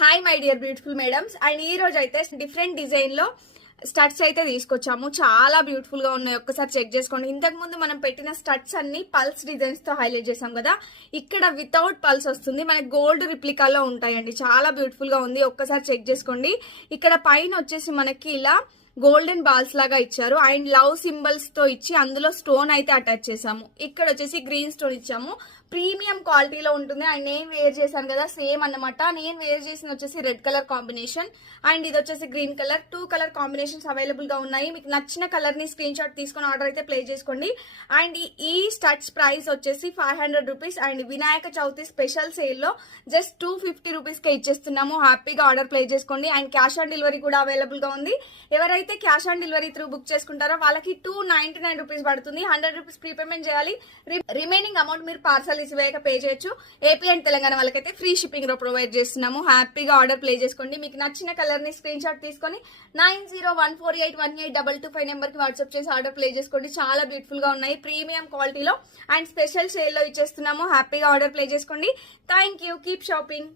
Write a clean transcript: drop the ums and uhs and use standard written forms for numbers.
Hi my dear beautiful madams. And ఈ రోజు అయితే డిఫరెంట్ డిజైన్ లో స్టడ్స్ అయితే తీసుకొచ్చాము. చాలా బ్యూటిఫుల్ గా ఉన్నాయి, ఒక్కసారి చెక్ చేసుకోండి. ఇంతకు ముందు మనం పెట్టిన స్టడ్స్ అన్ని పల్స్ డిజైన్స్ తో హైలైట్ చేసాం కదా, ఇక్కడ వితౌట్ పల్స్ వస్తుంది. మనకి గోల్డ్ రిప్లికాలో ఉంటాయండి. చాలా బ్యూటిఫుల్ గా ఉంది, ఒక్కసారి చెక్ చేసుకోండి. ఇక్కడ పైన వచ్చేసి మనకి ఇలా గోల్డెన్ బాల్స్ లాగా ఇచ్చారు అండ్ లవ్ సింబల్స్ తో ఇచ్చి అందులో స్టోన్ అయితే అటాచ్ చేసాము. ఇక్కడ వచ్చేసి గ్రీన్ స్టోన్ ఇచ్చాము. ప్రీమియం క్వాలిటీలో ఉంటుంది. అండ్ నేను వేర్ చేశాను కదా సేమ్ అన్నమాట. నేను వేర్ చేసిన వచ్చేసి రెడ్ కలర్ కాంబినేషన్ అండ్ ఇది వచ్చేసి green colour. 2 colour combinations available గా ఉన్నాయి. మీకు నచ్చిన కలర్ ని స్క్రీన్ షాట్ తీసుకొని ఆర్డర్ అయితే ప్లేస్ చేసుకోండి. అండ్ ఈ స్టడ్స్ ప్రైస్ వచ్చేసి 500 rupees. And Vinayaka Chavithi special sale లో జస్ట్ 250 రూపీస్ కే ఇచ్చేస్తున్నాము. హ్యాపీగా ఆర్డర్ ప్లేస్ చేసుకోండి. అండ్ క్యాష్ ఆన్ డెలివరీ కూడా అవైలబుల్ గా ఉంది. ఎవరైతే cash on delivery through book చేసుకుంటారో వాళ్ళకి 299 రూపీస్ పడుతుంది. 100 రూపీస్ ప్రీపేమెంట్ చేయాలి. రిమైనింగ్ అమౌంట్ మీరు పార్సల్ వేయక పే చేయొచ్చు. ఏపీ అండ్ తెలంగాణ వాళ్ళకైతే ఫ్రీ షిప్పింగ్ లో ప్రొవైడ్ చేస్తున్నాము. హ్యాపీగా ఆర్డర్ ప్లే చేసుకోండి. మీకు నచ్చిన కలర్ ని స్క్రీన్ షాట్ తీసుకొని 9014818225 నెంబర్ కి వాట్సాప్ చేసి ఆర్డర్ ప్లే చేసుకోండి. చాలా బ్యూటిఫుల్ గా ఉన్నాయి, ప్రీమియం క్వాలిటీలో అండ్ స్పెషల్ సేల్ లో ఇచ్చేస్తున్నాము. హ్యాపీగా ఆర్డర్ ప్లే చేసుకోండి. Thank you. Keep shopping.